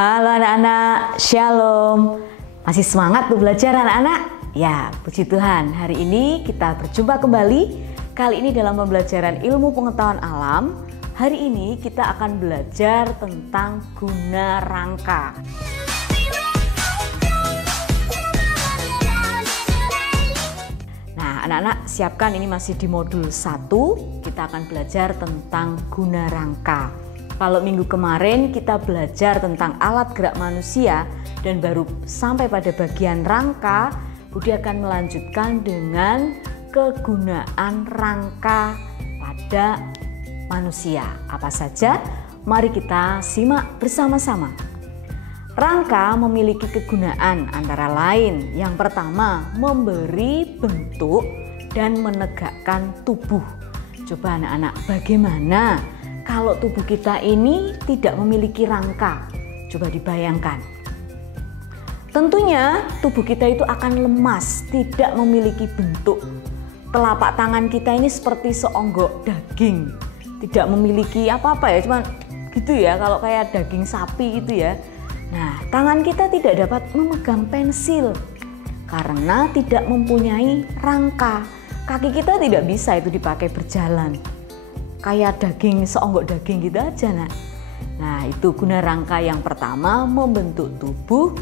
Halo anak-anak, Shalom. Masih semangat tuh belajar anak-anak? Ya, puji Tuhan, hari ini kita berjumpa kembali. Kali ini dalam pembelajaran ilmu pengetahuan alam. Hari ini kita akan belajar tentang guna rangka. Nah, anak-anak siapkan, ini masih di modul 1. Kita akan belajar tentang guna rangka. Kalau minggu kemarin kita belajar tentang alat gerak manusia dan baru sampai pada bagian rangka, Budi akan melanjutkan dengan kegunaan rangka pada manusia. Apa saja? Mari kita simak bersama-sama. Rangka memiliki kegunaan antara lain. Yang pertama, memberi bentuk dan menegakkan tubuh. Coba anak-anak, bagaimana kalau tubuh kita ini tidak memiliki rangka? Coba dibayangkan. Tentunya tubuh kita itu akan lemas, tidak memiliki bentuk. Telapak tangan kita ini seperti seonggok daging, tidak memiliki apa-apa ya, cuman gitu ya, kalau kayak daging sapi gitu ya. Nah, tangan kita tidak dapat memegang pensil karena tidak mempunyai rangka. Kaki kita tidak bisa itu dipakai berjalan. Kayak daging, seonggok daging gitu aja. Nah, itu guna rangka yang pertama, membentuk tubuh,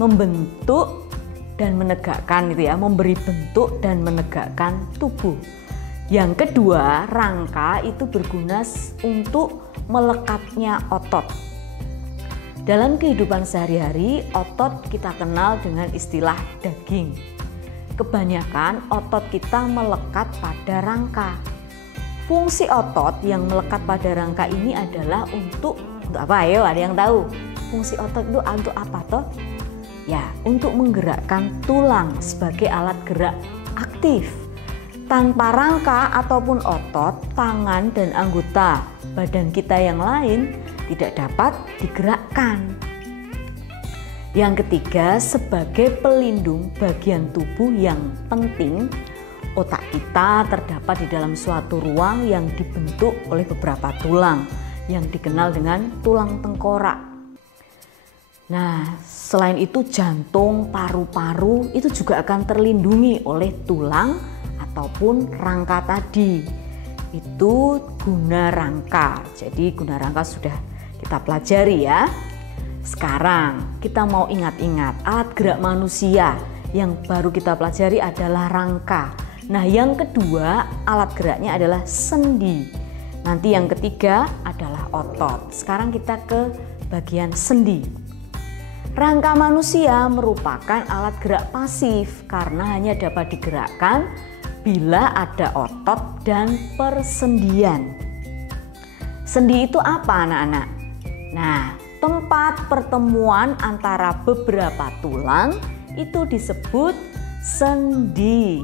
membentuk dan menegakkan itu ya, memberi bentuk dan menegakkan tubuh. Yang kedua, rangka itu berguna untuk melekatnya otot. Dalam kehidupan sehari-hari, otot kita kenal dengan istilah daging. Kebanyakan otot kita melekat pada rangka. Fungsi otot yang melekat pada rangka ini adalah untuk apa? Ayo, ada yang tahu? Fungsi otot itu untuk apa toh? Ya, untuk menggerakkan tulang sebagai alat gerak aktif. Tanpa rangka ataupun otot, tangan dan anggota badan kita yang lain tidak dapat digerakkan. Yang ketiga, sebagai pelindung bagian tubuh yang penting, otak kita terdapat di dalam suatu ruang yang dibentuk oleh beberapa tulang yang dikenal dengan tulang tengkorak. Nah, selain itu jantung, paru-paru itu juga akan terlindungi oleh tulang ataupun rangka tadi. Itu guna rangka. Jadi guna rangka sudah kita pelajari ya. Sekarang kita mau ingat-ingat alat gerak manusia yang baru kita pelajari adalah rangka. Nah, yang kedua alat geraknya adalah sendi. Nanti yang ketiga adalah otot. Sekarang kita ke bagian sendi. Rangka manusia merupakan alat gerak pasif karena hanya dapat digerakkan bila ada otot dan persendian. Sendi itu apa anak-anak? Nah, tempat pertemuan antara beberapa tulang itu disebut sendi.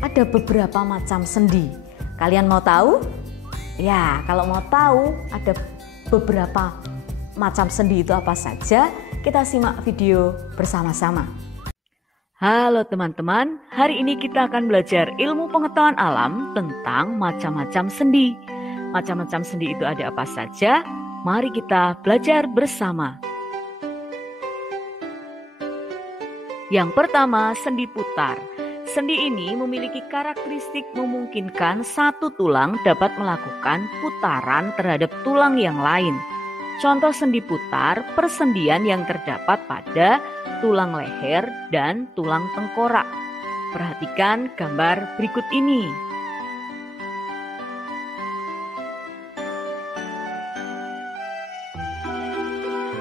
Ada beberapa macam sendi. Kalian mau tahu? Ya, kalau mau tahu ada beberapa macam sendi itu apa saja, kita simak video bersama-sama. Halo teman-teman, hari ini kita akan belajar ilmu pengetahuan alam tentang macam-macam sendi. Macam-macam sendi itu ada apa saja? Mari kita belajar bersama. Yang pertama, sendi putar. Sendi ini memiliki karakteristik memungkinkan satu tulang dapat melakukan putaran terhadap tulang yang lain. Contoh sendi putar, persendian yang terdapat pada tulang leher dan tulang tengkorak. Perhatikan gambar berikut ini.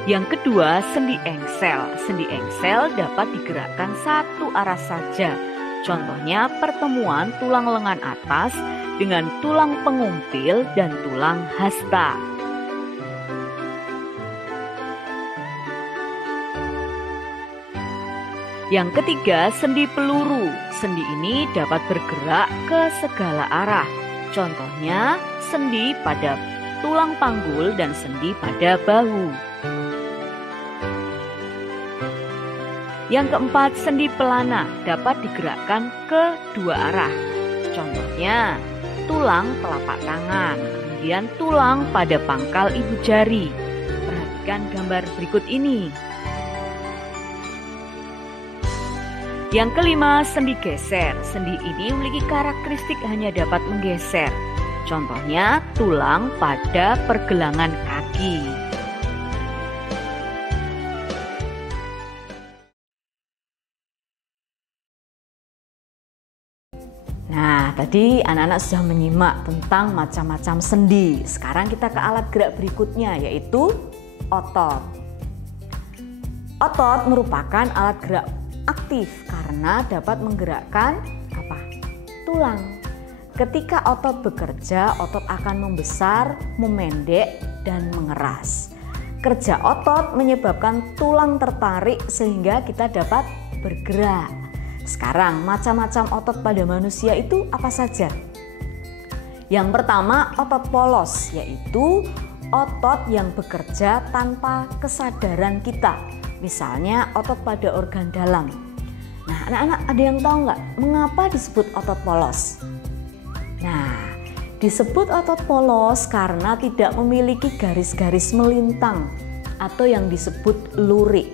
Yang kedua, sendi engsel. Sendi engsel dapat digerakkan satu arah saja. Contohnya pertemuan tulang lengan atas dengan tulang pengumpil dan tulang hasta. Yang ketiga, sendi peluru. Sendi ini dapat bergerak ke segala arah. Contohnya sendi pada tulang panggul dan sendi pada bahu. Yang keempat, sendi pelana dapat digerakkan ke dua arah. Contohnya tulang telapak tangan, kemudian tulang pada pangkal ibu jari. perhatikan gambar berikut ini. Yang kelima, sendi geser. Sendi ini memiliki karakteristik hanya dapat menggeser. Contohnya tulang pada pergelangan kaki. Nah, tadi anak-anak sudah menyimak tentang macam-macam sendi. Sekarang kita ke alat gerak berikutnya, yaitu otot. Otot merupakan alat gerak aktif karena dapat menggerakkan tulang. Ketika otot bekerja, otot akan membesar, memendek, dan mengeras. Kerja otot menyebabkan tulang tertarik sehingga kita dapat bergerak. Sekarang, macam-macam otot pada manusia itu apa saja? Yang pertama, otot polos, yaitu otot yang bekerja tanpa kesadaran kita. Misalnya otot pada organ dalam. Nah, anak-anak ada yang tahu nggak mengapa disebut otot polos? Nah, disebut otot polos karena tidak memiliki garis-garis melintang atau yang disebut lurik.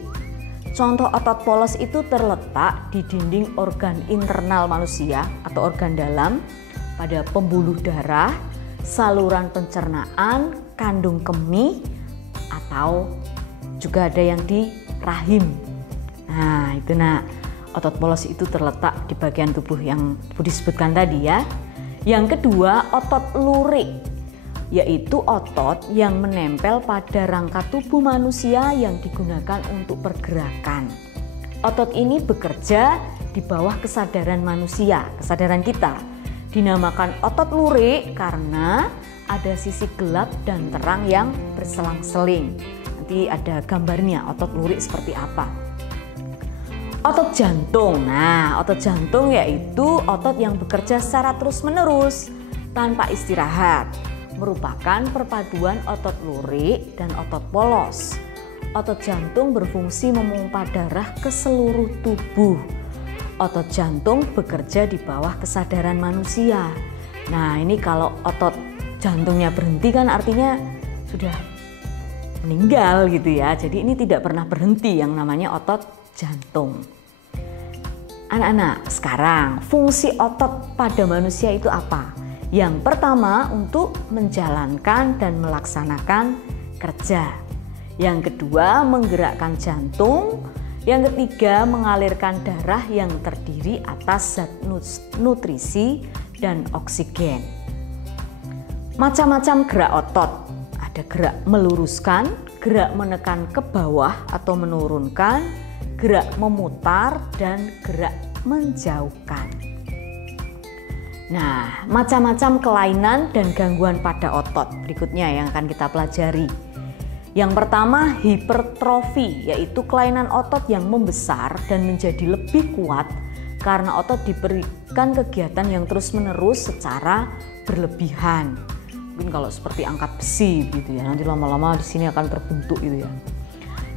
Contoh otot polos itu terletak di dinding organ internal manusia atau organ dalam, pada pembuluh darah, saluran pencernaan, kandung kemih, atau juga ada yang di rahim. Nah, itu otot polos itu terletak di bagian tubuh yang disebutkan tadi ya. Yang kedua, otot lurik, yaitu otot yang menempel pada rangka tubuh manusia yang digunakan untuk pergerakan. Otot ini bekerja di bawah kesadaran manusia, kesadaran kita. Dinamakan otot lurik karena ada sisi gelap dan terang yang berselang-seling. Nanti ada gambarnya otot lurik seperti apa. Otot jantung. Nah, otot jantung yaitu otot yang bekerja secara terus-menerus tanpa istirahat. Merupakan perpaduan otot lurik dan otot polos. Otot jantung berfungsi memompa darah ke seluruh tubuh. Otot jantung bekerja di bawah kesadaran manusia. Nah, ini kalau otot jantungnya berhenti kan artinya sudah meninggal gitu ya. Jadi ini tidak pernah berhenti yang namanya otot jantung. Anak-anak, sekarang fungsi otot pada manusia itu apa? Yang pertama, untuk menjalankan dan melaksanakan kerja. Yang kedua, menggerakkan jantung. Yang ketiga, mengalirkan darah yang terdiri atas zat nutrisi dan oksigen. Macam-macam gerak otot. Ada gerak meluruskan, gerak menekan ke bawah atau menurunkan, gerak memutar, dan gerak menjauhkan. Nah, macam-macam kelainan dan gangguan pada otot berikutnya yang akan kita pelajari. Yang pertama, hipertrofi, yaitu kelainan otot yang membesar dan menjadi lebih kuat karena otot diberikan kegiatan yang terus-menerus secara berlebihan. Mungkin kalau seperti angkat besi gitu ya, nanti lama-lama di sini akan terbentuk gitu ya.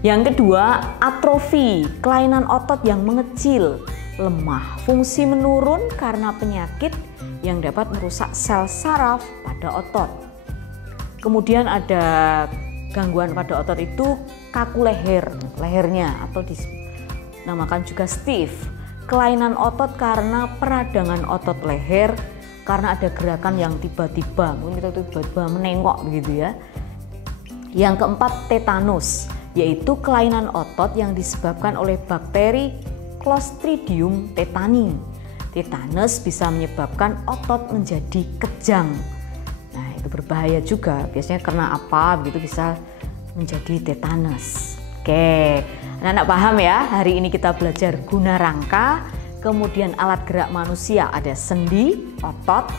Yang kedua, atrofi, kelainan otot yang mengecil, lemah, fungsi menurun karena penyakit yang dapat merusak sel saraf pada otot. Kemudian ada gangguan pada otot itu kaku lehernya atau dinamakan juga stiff. Kelainan otot karena peradangan otot leher karena ada gerakan yang tiba-tiba, mungkin kita tiba-tiba menengok begitu ya. Yang keempat, tetanus, yaitu kelainan otot yang disebabkan oleh bakteri Clostridium tetani. Tetanus bisa menyebabkan otot menjadi kejang. Nah, itu berbahaya juga. Biasanya karena apa begitu bisa menjadi tetanus. Oke, anak-anak paham ya? Hari ini kita belajar guna rangka, kemudian alat gerak manusia ada sendi, otot.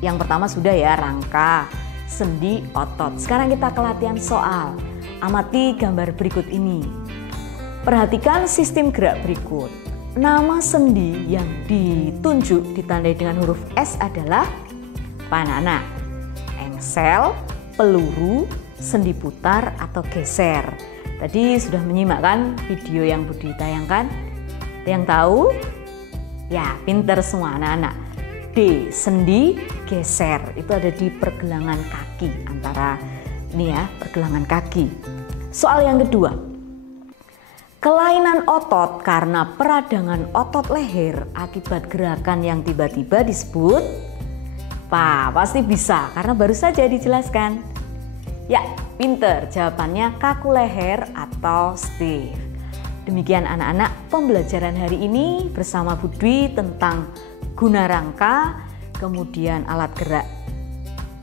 Yang pertama sudah ya, rangka, sendi, otot. Sekarang kita ke latihan soal. Amati gambar berikut ini. Perhatikan sistem gerak berikut. Nama sendi yang ditunjuk ditandai dengan huruf S adalah apa anak-anak? Engsel, peluru, sendi putar, atau geser. Tadi sudah menyimak kan video yang Budi tayangkan? Ada yang tahu? Ya, pinter semua anak-anak. D, sendi geser. Itu ada di pergelangan kaki, antara ini ya, pergelangan kaki. Soal yang kedua, kelainan otot karena peradangan otot leher akibat gerakan yang tiba-tiba disebut pasti bisa karena baru saja dijelaskan. Ya, pinter, jawabannya kaku leher atau stiff. Demikian anak-anak pembelajaran hari ini bersama Bu Dwi tentang guna rangka, kemudian alat gerak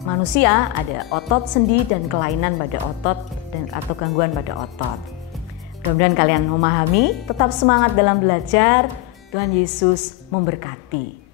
manusia, ada otot sendi dan kelainan pada otot atau gangguan pada otot. Mudah-mudahan kalian memahami, tetap semangat dalam belajar. Tuhan Yesus memberkati.